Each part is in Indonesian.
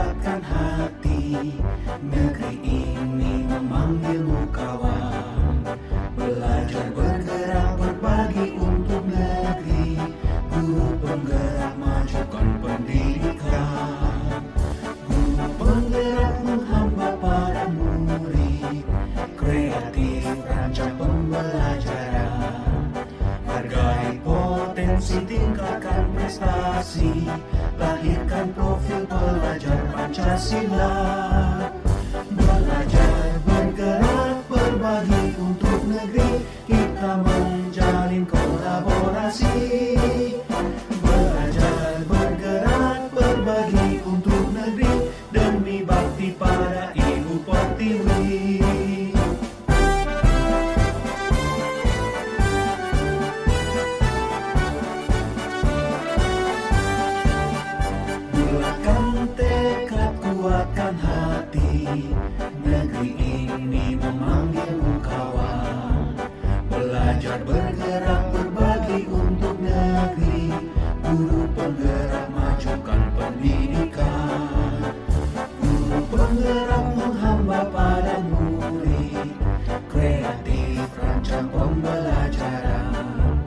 kuatkan hati. Negeri ini memanggilmu kawan. Belajar bergerak berbagi untuk negeri. Guru penggerak majukan pendidikan. Guru penggerak menghamba para murid. Kreatif rancang pembelajaran. Hargai potensi, tingkatkan prestasi. Lahirkan profil pelajar Pancasila. Belajar bergerak berbagi untuk negeri. Kita menjalin kolaborasi. Belajar bergerak berbagi untuk negeri. Demi bakti pada Ibu Pertiwi. Bulatkan tekad, kuatkan hati. Negeri ini memanggilmu kawan. Belajar bergerak berbagi untuk negeri. Guru penggerak majukan pendidikan. Guru penggerak menghamba pada murid. Kreatif rancang pembelajaran.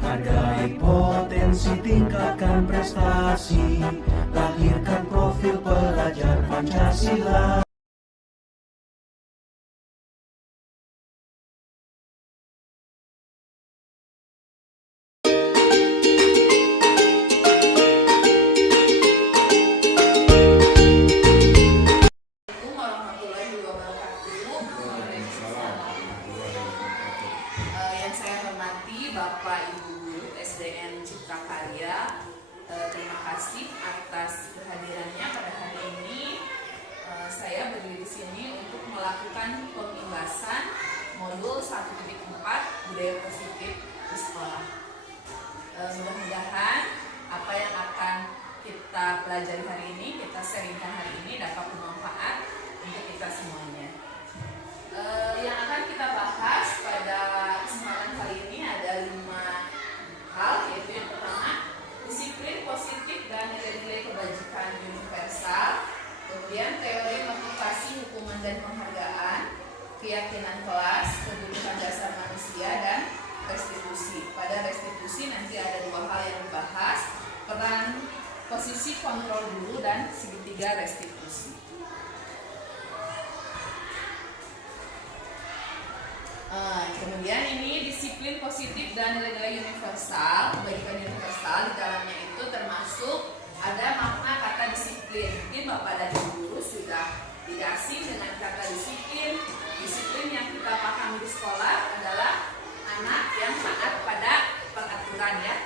Hargai potensi, tingkatkan prestasi. Lahirkan profil pelajar Pancasila. Warahmatullahi wabarakatuh. Yang saya hormati Bapak Ibu Guru SDN Cipta Karya, terima kasih atas kehadirannya pada hari ini. Saya berdiri di sini untuk melakukan pembahasan modul 1.4 budaya positif di sekolah. Mudah-mudahan apa yang akan kita pelajari hari ini, kita sharingkan hari ini dapat bermanfaat untuk kita semuanya. Yang akan kita bahas pada kesempatan kali ini ada 5 hal, yaitu yang pertama, disiplin positif dan nilai-nilai kebajikan universal. Kemudian teori motivasi, hukuman dan penghargaan, keyakinan kelas, kebutuhan dasar manusia, dan restitusi. Pada restitusi nanti ada 2 hal yang dibahas, peran posisi kontrol dulu dan segitiga restitusi. Kemudian ini disiplin positif dan nilai-nilai universal, kebajikan universal. Di dalamnya itu termasuk ada makna kata disiplin. Mungkin Bapak dan Ibu sudah tidak asing dengan kata disiplin. Disiplin yang kita pahami di sekolah adalah anak yang taat pada peraturan, ya.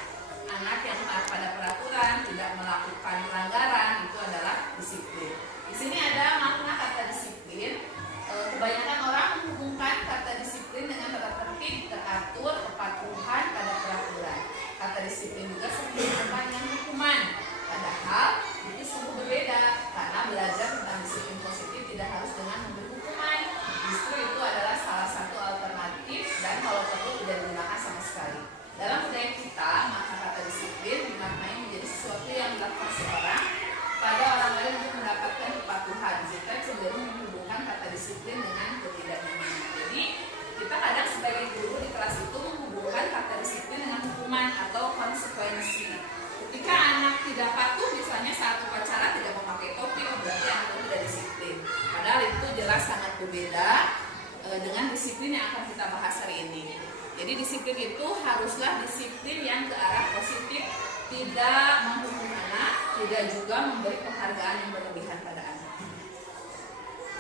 Anak yang taat pada peraturan, tidak melakukan pelanggaran, itu adalah disiplin. Di sini ada makna kata disiplin. Kebanyakan orang menghubungkan kata disiplin dengan tata tertib, teratur, kepatuhan pada peraturan. Kata disiplin juga sering disebut dengan hukuman. Padahal itu sungguh berbeda, karena belajar tentang disiplin positif tidak harus dengan memberi hukuman. Justru itu adalah salah satu alternatif dan kalau perlu tidak digunakan sama sekali. Dalam budaya kita, maka kata disiplin dimaknai menjadi sesuatu yang dilakukan seorang pada orang lain untuk mendapatkan kepatuhan. Kita cenderung menghubungkan kata disiplin dengan ketidaknyamanan. Jadi kita kadang sebagai guru di kelas itu menghubungkan kata disiplin dengan hukuman atau konsekuensi. Ketika anak tidak patuh, misalnya saat upacara tidak memakai topi, berarti anak itu tidak disiplin. Padahal itu jelas sangat berbeda dengan disiplin yang akan kita bahas hari ini. Jadi disiplin itu haruslah disiplin yang ke arah positif, tidak menghukum anak, tidak juga memberi penghargaan yang berlebihan pada anak.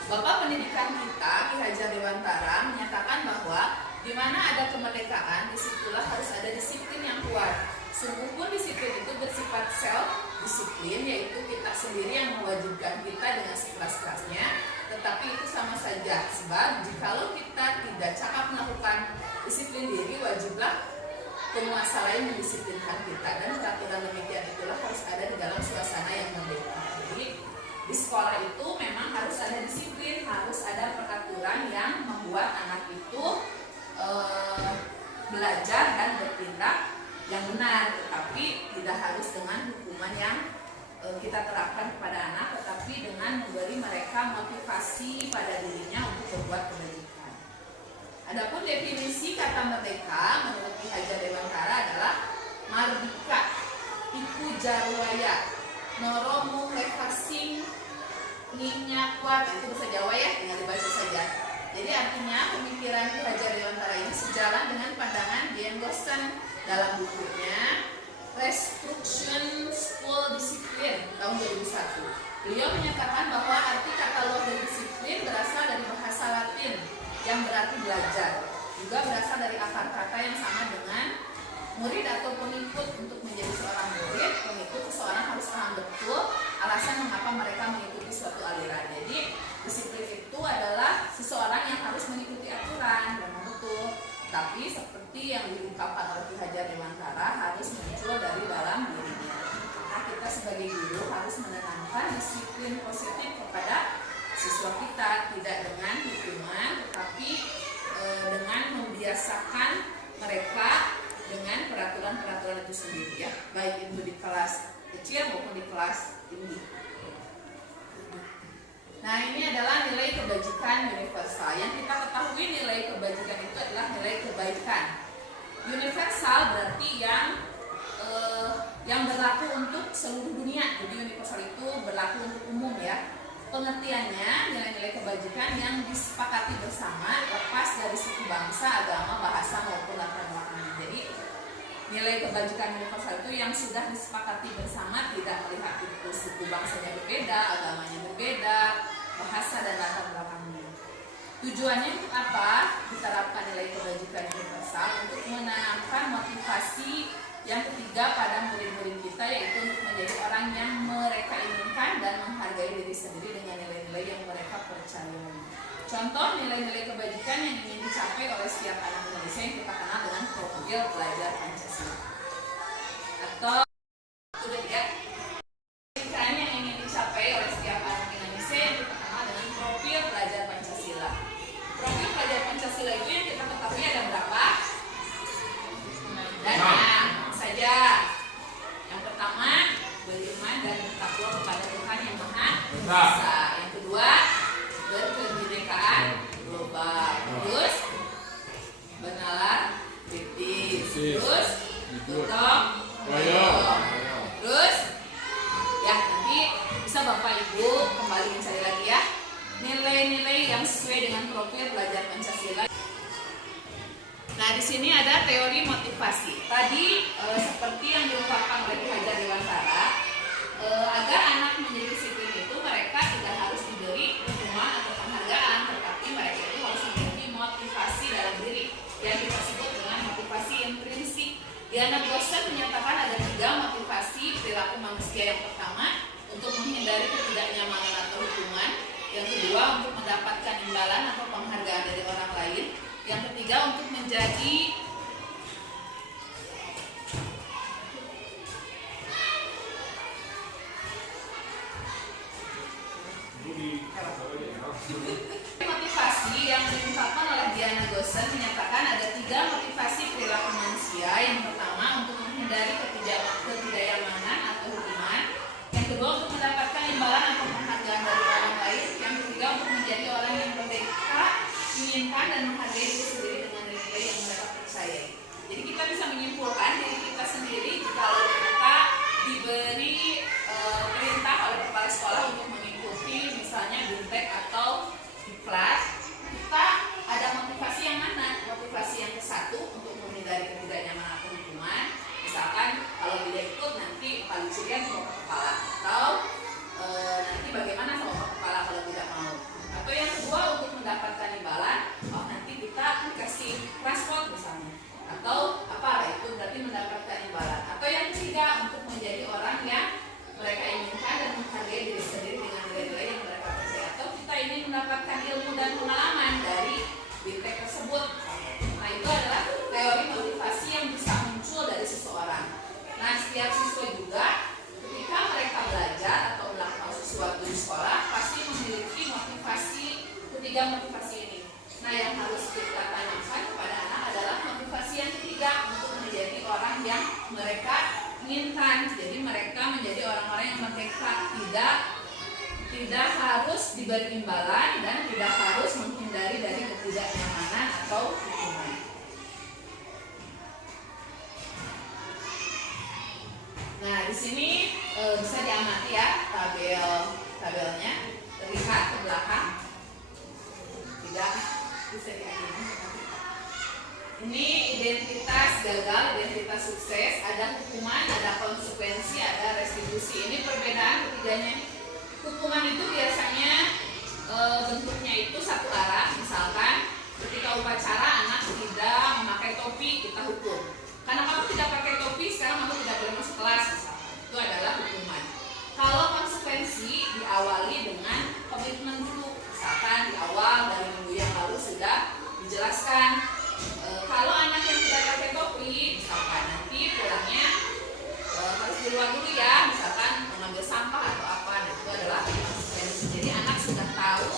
Bapak pendidikan kita, Ki Hajar Dewantara, menyatakan bahwa di mana ada kemerdekaan, disitulah harus ada disiplin yang kuat. Sungguh pun disiplin itu bersifat self-disiplin, yaitu kita sendiri yang mewajibkan kita dengan sekeras-kerasnya. Tetapi itu sama saja, sebab jikalau kita tidak cakap melakukan disiplin diri, wajiblah penguasa lain mendisiplinkan kita. Dan peraturan demikian itulah harus ada di dalam suasana yang merdeka. Jadi di sekolah itu memang harus ada disiplin, harus ada peraturan yang membuat anak itu belajar dan bertindak yang benar, tetapi tidak harus dengan hukuman yang kita terapkan kepada anak, tetapi dengan mereka motivasi pada dirinya untuk berbuat kebajikan. Adapun definisi kata merdeka menurut Ki Hajar Dewantara adalah mardika, iku jarwaya, noromu levasing ninya kuat. Itu bahasa Jawa ya, tinggal dibaca saja. Jadi artinya pemikiran Ki Hajar Dewantara ini sejalan dengan pandangan Dian Gosen dalam bukunya Restruction School Discipline tahun 2001. Beliau menyatakan bahwa arti kata law dan disiplin berasal dari bahasa Latin yang berarti belajar. Juga berasal dari akar kata yang sama dengan murid atau pengikut. Untuk menjadi seorang murid, pengikut seseorang harus paham betul alasan mengapa mereka mengikuti suatu aliran. Jadi disiplin itu adalah seseorang yang harus mengikuti aturan dan betul. Tapi seperti yang diungkapkan oleh Ki Hajar Dewantara harus muncul dari dalam dirinya. Maka kita sebagai guru harus menanamkan disiplin positif kepada siswa kita, tidak dengan hukuman, tetapi dengan membiasakan mereka dengan peraturan-peraturan itu sendiri ya, baik itu di kelas kecil maupun di kelas tinggi. Nah, ini adalah nilai kebajikan universal. Yang kita ketahui nilai kebajikan itu adalah nilai kebaikan. Universal berarti yang berlaku untuk seluruh dunia. Jadi universal itu berlaku untuk umum ya. Pengertiannya nilai-nilai kebajikan yang disepakati bersama lepas dari suku bangsa, agama, bahasa maupun latar belakang. Jadi nilai kebajikan universal itu yang sudah disepakati bersama, tidak melihat itu suku bangsanya berbeda, agamanya berbeda, bahasa dan latar belakangnya. Tujuannya untuk apa? Diterapkan nilai kebajikan universal untuk menanamkan motivasi yang ketiga pada murid-murid kita, yaitu untuk menjadi orang yang mereka inginkan dan menghargai diri sendiri dengan nilai-nilai yang mereka percayai. Contoh nilai-nilai kebajikan yang ingin dicapai oleh setiap anak Indonesia yang kita kenal dengan profil belajar Pancasila. Atau sudah tidak? Kebajikan yang ingin dicapai oleh setiap anak Indonesia yang kita kenal dengan profil belajar Pancasila. Profil belajar Pancasila itu yang kita ketahui ada berapa? Dan saja. Yang pertama, beriman dan bertakwa kepada Tuhan Yang Maha Esa. Yang kedua, berkebinekaan global. Terus bernalar kritis. Terus gotong royong. Terus ya, nanti bisa Bapak Ibu kembali mencari lagi ya nilai-nilai yang sesuai dengan profil belajar Pancasila. Nah, di sini ada teori motivasi. Tadi seperti yang diungkapkan oleh Ki Hajar Dewantara, agar anak menjadi disiplin itu mereka tidak harus diberi hukuman atau penghargaan, tetapi mereka itu harus memiliki motivasi dalam diri yang kita sebut dengan motivasi intrinsik. Diana Gosen menyatakan ada 3 motivasi perilaku manusia. Yang pertama, untuk menghindari ketidaknyamanan atau hukuman. Yang kedua, untuk mendapatkan imbalan atau penghargaan dari orang lain. Yang ketiga, untuk menjadi motivasi yang diungkapkan oleh Diana Gosen menyatakan ada 3 motivasi perilaku manusia. Yang pertama, untuk menghindari ketidaknyamanan atau hukuman. Yang kedua, untuk mendapatkan imbalan atau penghargaan dari orang lain. Yang ketiga, untuk menjadi orang yang mereka inginkan dan menghargai diri sendiri dengan nilai yang mereka percayai. Jadi kita bisa menyimpulkan diri kita sendiri kalau kita diberi perintah oleh kepala sekolah untuk mengikuti misalnya bintek atau diklat, kita ada motivasi yang mana? Motivasi yang ke-1 untuk menghindari ketidaknyamanan atau hukuman. Misalkan kalau tidak ikut nanti paling cirian sama kepala, atau nanti bagaimana sama kepala kalau tidak mau. Atau yang kedua, untuk mendapatkan imbalan, nanti kita kasih transport misalnya, atau apa itu berarti mendapatkan imbalan. Atau yang ketiga, untuk menjadi orang yang mereka inginkan dan menghargai diri sendiri dengan nilai-nilai yang mereka percaya. Atau kita ingin mendapatkan ilmu dan pengalaman dari bintek tersebut. Nah, itu adalah teori motivasi yang bisa muncul dari seseorang. Nah, setiap siswa juga ketika mereka belajar atau melakukan sesuatu di sekolah pasti memiliki ketiga motivasi ini. Nah, yang harus kita tanamkan kepada anak adalah motivasi yang ketiga untuk menjadi orang yang mereka inginkan. Jadi mereka menjadi orang-orang yang mereka tidak harus diberi imbalan dan tidak harus menghindari dari ketidaknyamanan atau hukuman. Nah, di sini bisa diamati ya tabelnya, terlihat ke belakang. Tidak bisa diamati. Ini identitas gagal, identitas sukses, ada hukuman, ada konsekuensi, ada restitusi. Ini perbedaan ketiganya. Hukuman itu biasanya bentuknya itu satu arah. Misalkan ketika upacara anak tidak memakai topi, kita hukum. Karena kamu tidak pakai topi, sekarang kamu tidak boleh masuk kelas. Misalkan. Itu adalah hukuman. Kalau konsekuensi diawali dengan komitmen dulu. Misalkan di awal dari minggu yang lalu sudah dijelaskan. Kalau anak yang tidak pakai topi, misalkan nanti pulangnya harus di luar dulu ya, misalkan mengambil sampah atau apa, nah itu adalah konsekuensi. Jadi anak sudah tahu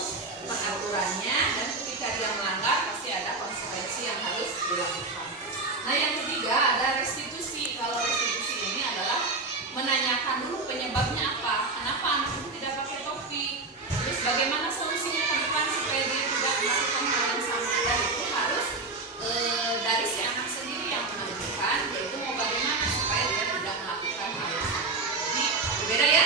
peraturannya dan ketika dia melanggar pasti ada konsekuensi yang harus dilakukan. Nah yang ketiga ada restitusi. Kalau restitusi ini adalah menanyakan dulu penyebabnya apa, kenapa anak itu tidak pakai topi, terus bagaimana solusinya ke depan supaya dia tidak melakukan hal yang sama. Dan itu harus dari si anak sendiri yang menentukan, yaitu mau bagaimana supaya dia tidak melakukan hal yang sama. Jadi berbeda ya,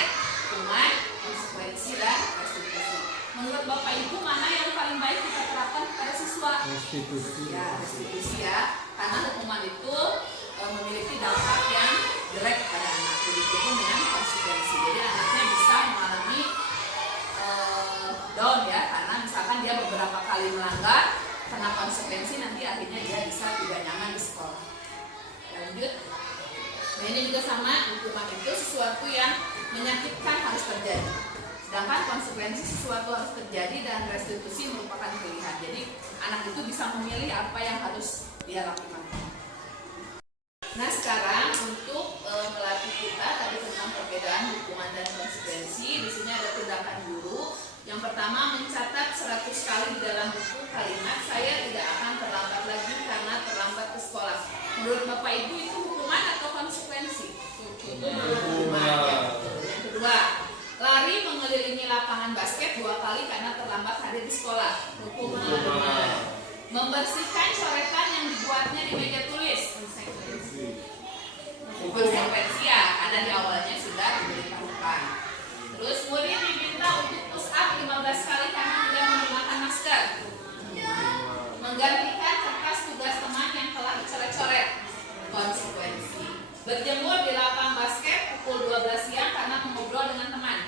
hukuman, konsekuensi dan restitusi. Menurut Bapak Ibu mana yang paling baik kita terapkan kepada siswa? Restitusi. Ya, restitusi ya, karena hukuman itu memiliki dampak yang jelek pada anak. Begitu dengan konsekuensi. Jadi anaknya bisa mengalami down ya, karena misalkan dia beberapa kali melanggar. Karena konsekuensi nanti akhirnya dia bisa tidak nyaman di sekolah. Lanjut. Nah ini juga sama, hukuman itu sesuatu yang menyakitkan harus terjadi. Sedangkan konsekuensi sesuatu harus terjadi dan restitusi merupakan pilihan. Jadi anak itu bisa memilih apa yang harus dia lakukan. Nah sekarang untuk melatih kita tadi tentang perbedaan hukuman dan konsekuensi, di sini ada tindakan guru. Yang pertama mencatat 100 kali di dalam buku kalimat saya tidak akan terlambat lagi karena terlambat ke sekolah. Menurut Bapak Ibu itu hukuman atau konsekuensi? Hukuman. Yang kedua, lari mengelilingi lapangan basket 2 kali karena terlambat hadir di sekolah. Hukuman. Membersihkan coretan yang dibuatnya di meja tulis. Konsekuensi ya, karena di awalnya sudah diberitahukan. Terus murid diminta untuk push up 15 kali karena tidak menggunakan masker. Menggantikan kertas tugas teman yang telah dicoret-coret. Konsekuensi. Berjemur di lapang basket pukul 12 siang karena mengobrol dengan teman.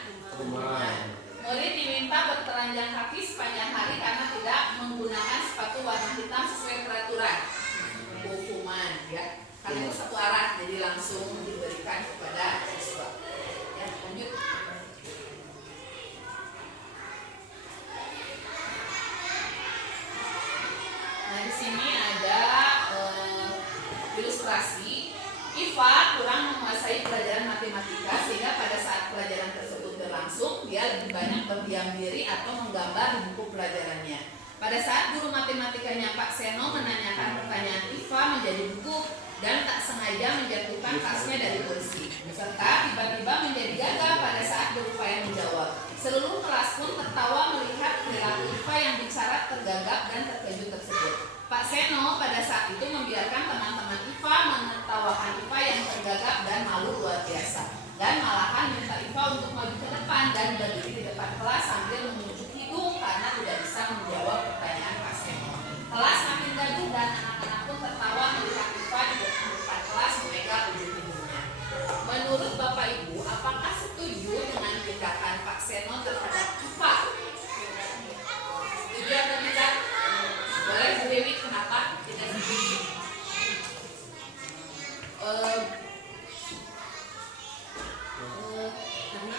Murid diminta bertelanjang kaki sepanjang hari karena tidak menggunakan sepatu warna hitam sesuai peraturan. Hukuman ya. Karena itu satu arah, jadi langsung diberikan kepada siswa. Ya, lanjut. Nah, di sini ada ilustrasi. Iva kurang menguasai pelajaran matematika sehingga pada saat pelajaran tersebut berlangsung, dia lebih banyak berdiam diri atau menggambar di buku pelajarannya. Pada saat guru matematikanya Pak Seno menanyakan pertanyaan Iva menjadi gugup dan tak sengaja menjatuhkan tasnya dari kursi, serta tiba-tiba menjadi gagal pada saat berupaya menjawab. Seluruh kelas pun tertawa melihat perilaku Iva yang bicara tergagap dan terkejut tersebut. Pak Seno pada saat itu membiarkan teman-teman Iva menertawakan Iva yang tergagap dan malu luar biasa, dan malahan minta Iva untuk maju ke depan dan berdiri di depan kelas sambil menunjuk hidung karena tidak bisa menjawab pertanyaan Pak Seno. Kelas makin gaduh dan anak-anak pun tertawa melihat Iva di depan kelas memegang ujung hidungnya. Menurut Bapak Ibu, apakah setuju dengan tindakan Pak Seno terhadap Iva? Setuju atau tidak? Boleh Bu Dewi, kenapa tidak setuju? Karena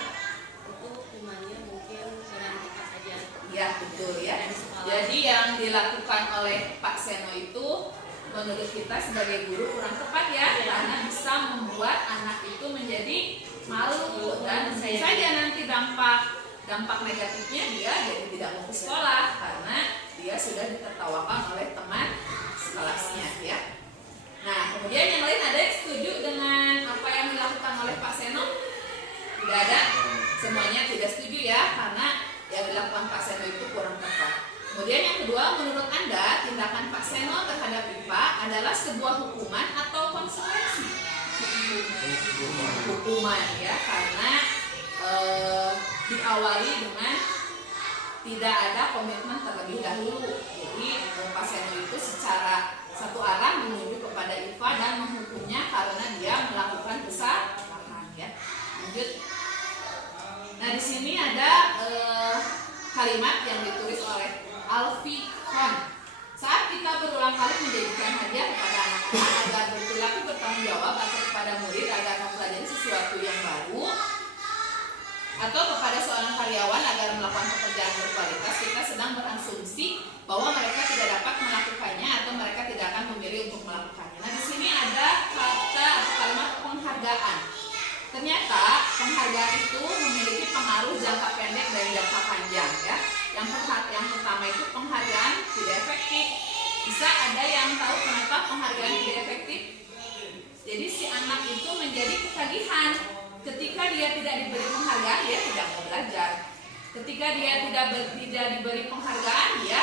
itu hukumannya mungkin kurang tepat saja. Ya betul ya. Jadi yang dilakukan oleh Pak Seno itu menurut kita sebagai guru kurang tepat ya, karena bisa membuat anak itu menjadi malu dan bisa saja nanti dampak negatifnya dia jadi tidak mau ke sekolah karena dia sudah ditertawakan oleh teman sekelasnya ya. Nah kemudian yang lain ada yang setuju dengan apa yang dilakukan oleh Pak Seno? Tidak ada. semuanya tidak setuju ya, karena yang dilakukan Pak Seno itu kurang tepat. Kemudian yang kedua, menurut Anda tindakan Pak Seno terhadap IPA adalah sebuah hukuman atau konsekuensi? Hukuman ya, karena diawali dengan tidak ada komitmen terlebih dahulu. Jadi Pak Seno itu secara satu arah menuju kepada IPA dan menghukumnya karena dia melakukan kesalahan ya. Lanjut. Nah di sini ada kalimat yang ditulis oleh Alfi Khan. Saat kita berulang kali menjadikan hadiah kepada anak-anak agar berperilaku bertanggung jawab atau kepada murid agar mempelajari sesuatu yang baru atau kepada seorang karyawan agar melakukan pekerjaan berkualitas, kita sedang berasumsi bahwa mereka tidak dapat melakukannya atau mereka tidak akan memilih untuk melakukannya. Nah, di sini ada kata atau kalimat penghargaan. Ternyata penghargaan itu memiliki pengaruh jangka pendek dan jangka panjang ya. Yang pertama itu penghargaan tidak efektif. Bisa ada yang tahu kenapa penghargaan tidak efektif? Jadi si anak itu menjadi ketagihan. Ketika dia tidak diberi penghargaan, dia tidak mau belajar. Ketika dia tidak diberi penghargaan, dia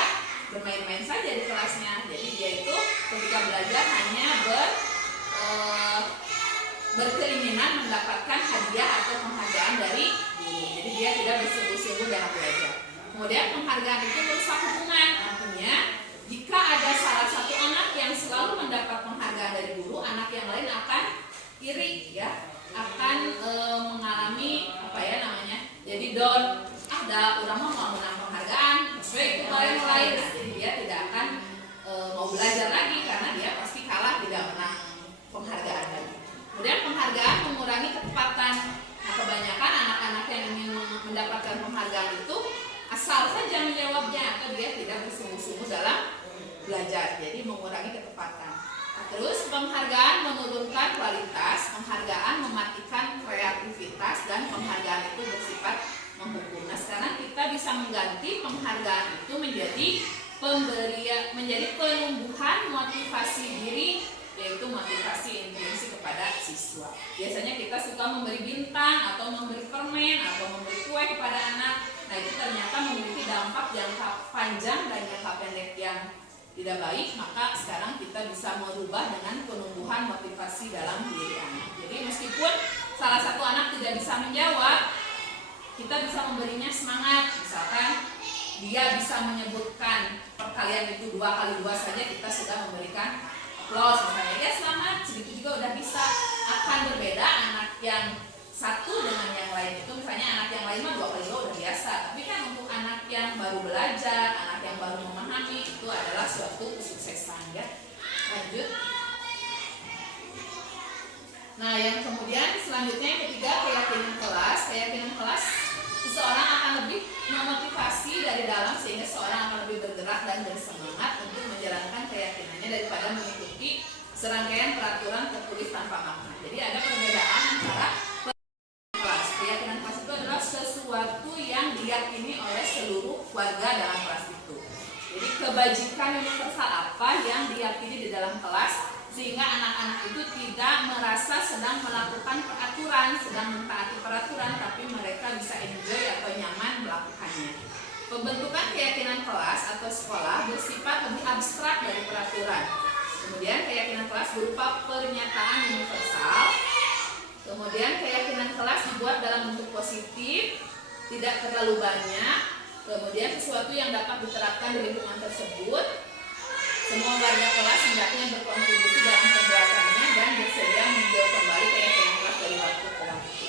bermain-main saja di kelasnya. Jadi dia itu ketika belajar hanya berkeinginan mendapatkan hadiah atau penghargaan dari guru. Jadi dia tidak bersungguh-sungguh dalam belajar. Kemudian penghargaan itu merusak hubungan. Artinya jika ada salah satu anak yang selalu mendapat penghargaan dari guru, anak yang lain akan iri ya, akan mengalami jadi down. Udah mau menang penghargaan, sesuai itu yang lain. Jadi dia tidak akan mau belajar lagi karena dia pasti kalah, tidak menang penghargaan lagi. Kemudian penghargaan mengurangi ketepatan. Nah, kebanyakan anak-anak yang ingin mendapatkan penghargaan itu asal saja menjawabnya atau dia tidak bersungguh-sungguh dalam belajar, jadi mengurangi ketepatan. Nah, terus penghargaan menurunkan kualitas, penghargaan mematikan kreativitas, dan penghargaan itu bersifat menghukum. Nah, sekarang kita bisa mengganti penghargaan itu menjadi penumbuhan motivasi diri, yaitu motivasi intrinsik kepada siswa. Biasanya kita suka memberi bintang atau memberi permen atau memberi kue kepada anak. Nah, itu ternyata memiliki dampak jangka panjang dan jangka pendek yang tidak baik. Maka sekarang kita bisa merubah dengan penumbuhan motivasi dalam diri anak. Jadi meskipun salah satu anak tidak bisa menjawab, kita bisa memberinya semangat. Misalkan dia bisa menyebutkan perkalian itu 2 kali 2 saja, kita sudah memberikan aplaus. Misalnya ya selamat, segitu juga udah bisa. Akan berbeda anak yang satu dengan yang lain itu. Misalnya anak yang lain mah 2 kali 2 udah biasa. Tapi kan untuk anak yang baru belajar, anak yang baru memahami, itu adalah suatu kesuksesan ya. Lanjut. Nah, yang kemudian selanjutnya yang ketiga, keyakinan kelas. Keyakinan kelas, seseorang akan lebih memotivasi dari dalam sehingga seseorang akan lebih bergerak dan bersemangat untuk menjalankan keyakinannya daripada mengikuti serangkaian peraturan tertulis tanpa makna. Jadi ada perbedaan antara kelas. Keyakinan kelas itu adalah sesuatu yang diyakini oleh seluruh warga dalam kelas itu. Jadi kebajikan universal apa yang diyakini di dalam kelas sehingga anak-anak itu tidak merasa sedang melakukan peraturan, sedang mentaati peraturan, tapi mereka bisa enjoy atau nyaman melakukannya. Pembentukan keyakinan kelas atau sekolah bersifat lebih abstrak dari peraturan. Kemudian keyakinan kelas berupa pernyataan universal. Kemudian keyakinan kelas dibuat dalam bentuk positif, tidak terlalu banyak. Kemudian sesuatu yang dapat diterapkan di lingkungan tersebut. Semua warga kelas hendaknya berkontribusi dalam pembuatannya dan bersedia meninjau kembali keyakinan kelas dari waktu ke waktu.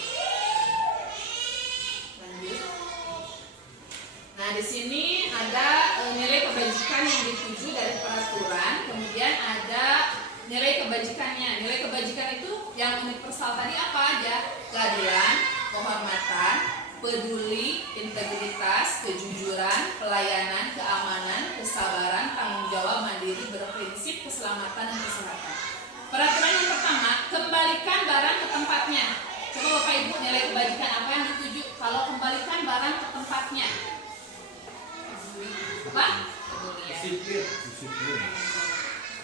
Lanjut. Nah, di sini ada nilai kebajikan yang dituju dari peraturan, kemudian ada nilai kebajikannya. Nilai kebajikan itu yang universal tadi apa aja? Keadilan, kehormatan, peduli, integritas, kejujuran, pelayanan, keamanan, kesabaran, tanggung jawab, mandiri, berprinsip, keselamatan, dan kesehatan. Peraturan yang pertama, kembalikan barang ke tempatnya. Coba Bapak Ibu, nilai kebajikan apa yang dituju kalau kembalikan barang ke tempatnya? Apa? Disiplin.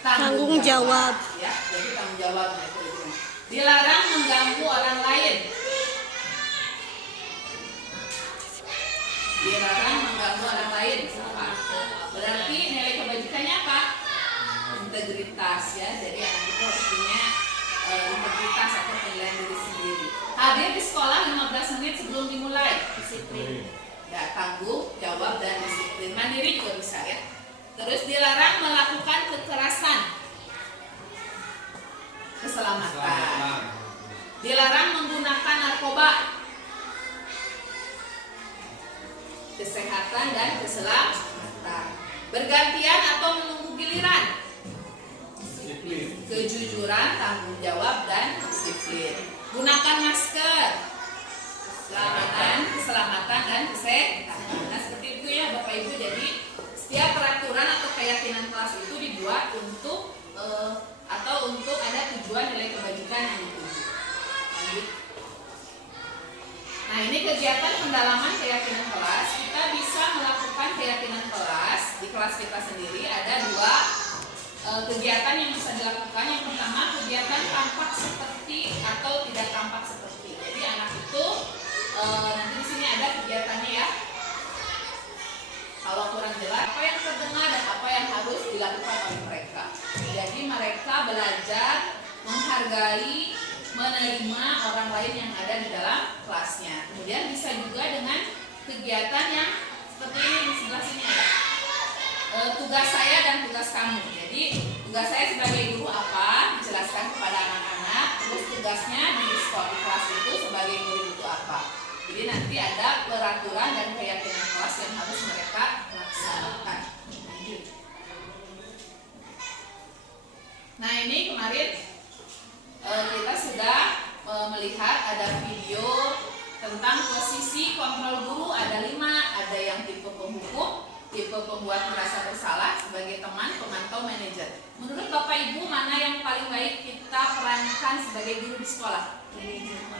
Tanggung jawab. Ya, jadi tanggung jawab. Dilarang mengganggu orang lain. Dilarang mengganggu orang lain. Berarti nilai kebajikannya apa? Integritas ya. Jadi anak itu harus punya integritas atau penilaian diri sendiri. Hadir di sekolah 15 menit sebelum dimulai. Disiplin. Ya, tanggung jawab dan disiplin. Mandiri juga bisa ya. Terus dilarang melakukan kekerasan. Keselamatan. Dilarang menggunakan narkoba. Kesehatan dan keselamatan. Bergantian atau menunggu giliran. Kejujuran, tanggung jawab dan disiplin. Gunakan masker. Keselamatan dan kesehatan. Nah, seperti itu ya Bapak Ibu. Jadi setiap peraturan atau keyakinan kelas itu dibuat untuk untuk ada tujuan nilai kebajikan yang dituju. Lanjut. Nah, ini kegiatan pendalaman keyakinan kelas. Kita bisa melakukan keyakinan kelas di kelas kita sendiri. Ada dua kegiatan yang bisa dilakukan. Yang pertama, kegiatan tampak seperti atau tidak tampak seperti. Jadi anak itu nanti di sini ada kegiatannya ya. Kalau kurang jelas, apa yang terdengar dan apa yang harus dilakukan oleh mereka. Jadi mereka belajar menghargai, menerima orang lain yang ada di dalam kelasnya. Kemudian bisa juga dengan kegiatan yang seperti ini di sebelah sini ada. Tugas saya dan tugas kamu. Jadi tugas saya sebagai guru apa? Dijelaskan kepada anak-anak. Terus tugasnya di sekolah di kelas itu sebagai guru itu apa? Jadi nanti ada peraturan dan keyakinan kelas yang harus mereka laksanakan. Nah, ini kemarin kita sudah melihat ada video tentang posisi kontrol guru. Ada 5, ada yang tipe penghukum, tipe pembuat merasa bersalah, sebagai teman, pemantau, manajer. Menurut Bapak Ibu, mana yang paling baik kita perankan sebagai guru di sekolah?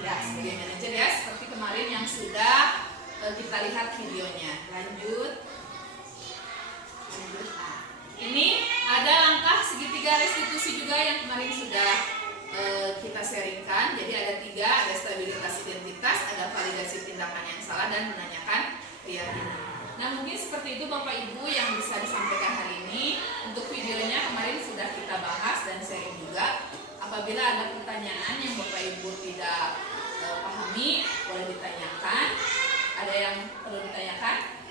Ya, sebagai manajer ya, seperti kemarin yang sudah kita lihat videonya. Lanjut. Ini ada langkah segitiga restitusi juga yang kemarin sudah kita sharingkan. Jadi ada 3, ada stabilitas identitas, ada validasi tindakan yang salah, dan menanyakan keyakinan. Nah, mungkin seperti itu Bapak Ibu yang bisa disampaikan hari ini. Untuk videonya kemarin sudah kita bahas dan sharing juga. Apabila ada pertanyaan yang Bapak Ibu tidak pahami, boleh ditanyakan. Ada yang perlu ditanyakan?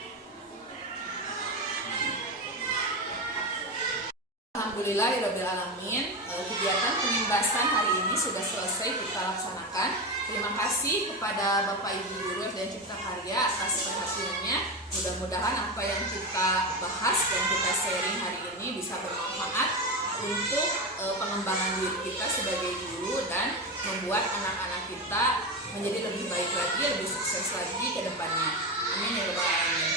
Alhamdulillahirrabbilalamin. Kegiatan penimbasan hari ini sudah selesai kita laksanakan. Terima kasih kepada Bapak Ibu Guru dan Cipta Karya atas perhatiannya. Mudah-mudahan apa yang kita bahas dan kita sharing hari ini bisa bermanfaat untuk pengembangan diri kita sebagai guru dan membuat anak-anak kita menjadi lebih baik lagi, lebih sukses lagi ke depannya. Amin ya rabbal alamin.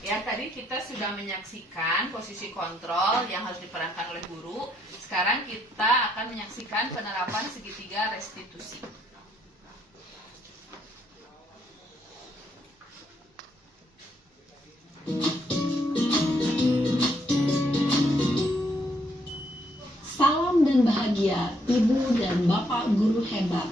Ya, tadi kita sudah menyaksikan posisi kontrol yang harus diperankan oleh guru. Sekarang kita akan menyaksikan penerapan segitiga restitusi. Salam dan bahagia Ibu dan Bapak guru hebat.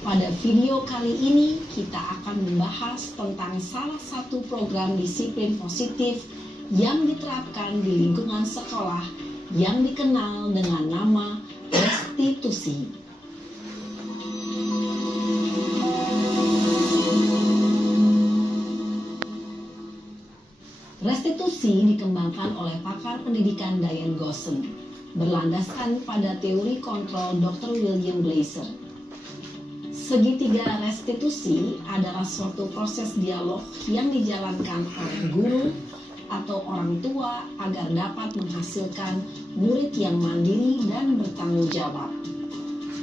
Pada video kali ini kita akan membahas tentang salah satu program disiplin positif yang diterapkan di lingkungan sekolah yang dikenal dengan nama restitusi. Restitusi dikembangkan oleh pakar pendidikan Diane Gosson, berlandaskan pada teori kontrol Dr. William Glasser. Segitiga restitusi adalah suatu proses dialog yang dijalankan oleh guru atau orang tua agar dapat menghasilkan murid yang mandiri dan bertanggung jawab.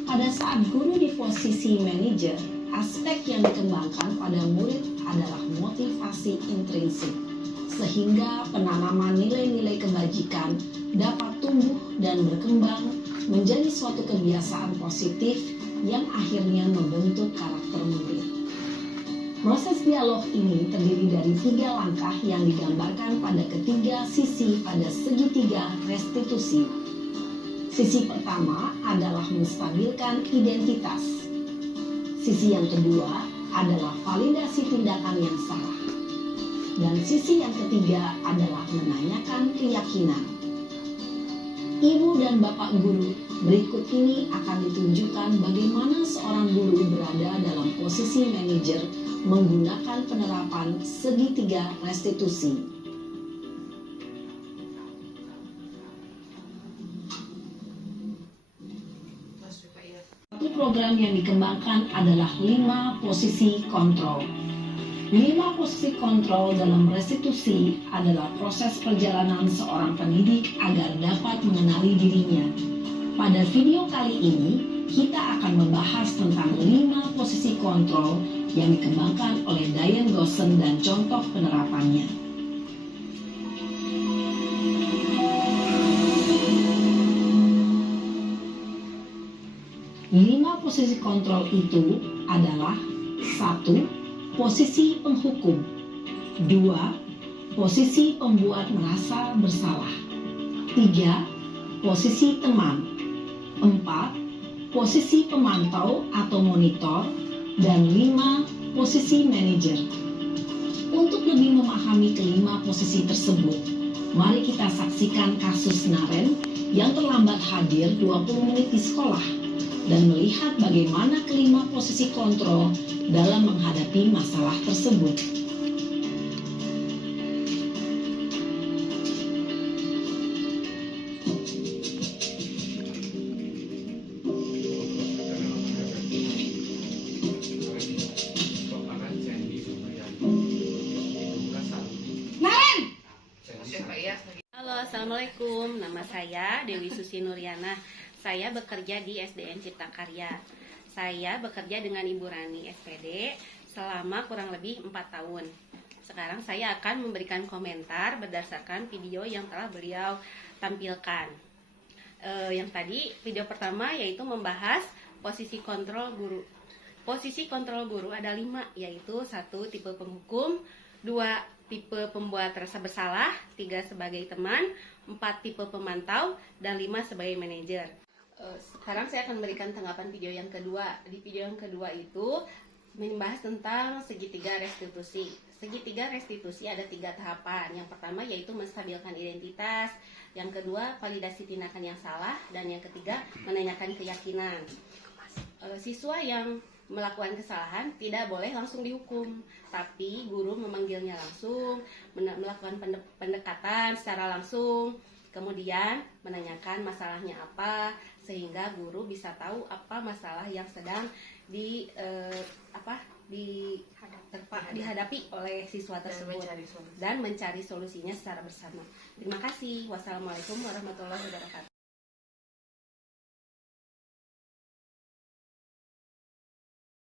Pada saat guru di posisi manajer, aspek yang dikembangkan pada murid adalah motivasi intrinsik, sehingga penanaman nilai-nilai kebajikan dapat tumbuh dan berkembang menjadi suatu kebiasaan positif yang akhirnya membentuk karakter murid. Proses dialog ini terdiri dari 3 langkah yang digambarkan pada ketiga sisi pada segitiga restitusi. Sisi pertama adalah menstabilkan identitas. Sisi yang kedua adalah validasi tindakan yang salah. Dan sisi yang ketiga adalah menanyakan keyakinan. Ibu dan Bapak guru, berikut ini akan ditunjukkan bagaimana seorang guru berada dalam posisi manajer menggunakan penerapan segitiga restitusi. Satu program yang dikembangkan adalah 5 posisi kontrol. 5 posisi kontrol dalam restitusi adalah proses perjalanan seorang pendidik agar dapat mengenali dirinya. Pada video kali ini, kita akan membahas tentang 5 posisi kontrol yang dikembangkan oleh Diane Gosson dan contoh penerapannya. 5 posisi kontrol itu adalah 1. Posisi penghukum. 2. Posisi pembuat merasa bersalah. 3. Posisi teman. 4. Posisi pemantau atau monitor. Dan 5. Posisi manajer. Untuk lebih memahami kelima posisi tersebut, mari kita saksikan kasus Naren yang terlambat hadir 20 menit di sekolah dan melihat bagaimana kelima posisi kontrol dalam menghadapi masalah tersebut. Halo, Assalamualaikum. Nama saya Dewi Susi Nuriana. Saya bekerja di SDN Cipta Karya. Saya bekerja dengan Ibu Rani SPD selama kurang lebih 4 tahun. Sekarang saya akan memberikan komentar berdasarkan video yang telah beliau tampilkan. Yang tadi, video pertama yaitu membahas posisi kontrol guru. Posisi kontrol guru ada 5, yaitu 1. Tipe penghukum, 2. Tipe pembuat rasa bersalah, 3. Sebagai teman, 4. Tipe pemantau, dan 5. Sebagai manajer. Sekarang saya akan memberikan tanggapan video yang kedua. Di video yang kedua itu membahas tentang segitiga restitusi. Segitiga restitusi ada 3 tahapan. Yang pertama yaitu menstabilkan identitas, yang kedua validasi tindakan yang salah, dan yang ketiga menanyakan keyakinan. Siswa yang melakukan kesalahan tidak boleh langsung dihukum, tapi guru memanggilnya langsung, melakukan pendekatan secara langsung, kemudian menanyakan masalahnya apa, sehingga guru bisa tahu apa masalah yang sedang dihadapi oleh siswa tersebut dan mencari solusinya secara bersama. Terima kasih. Wassalamualaikum warahmatullahi wabarakatuh.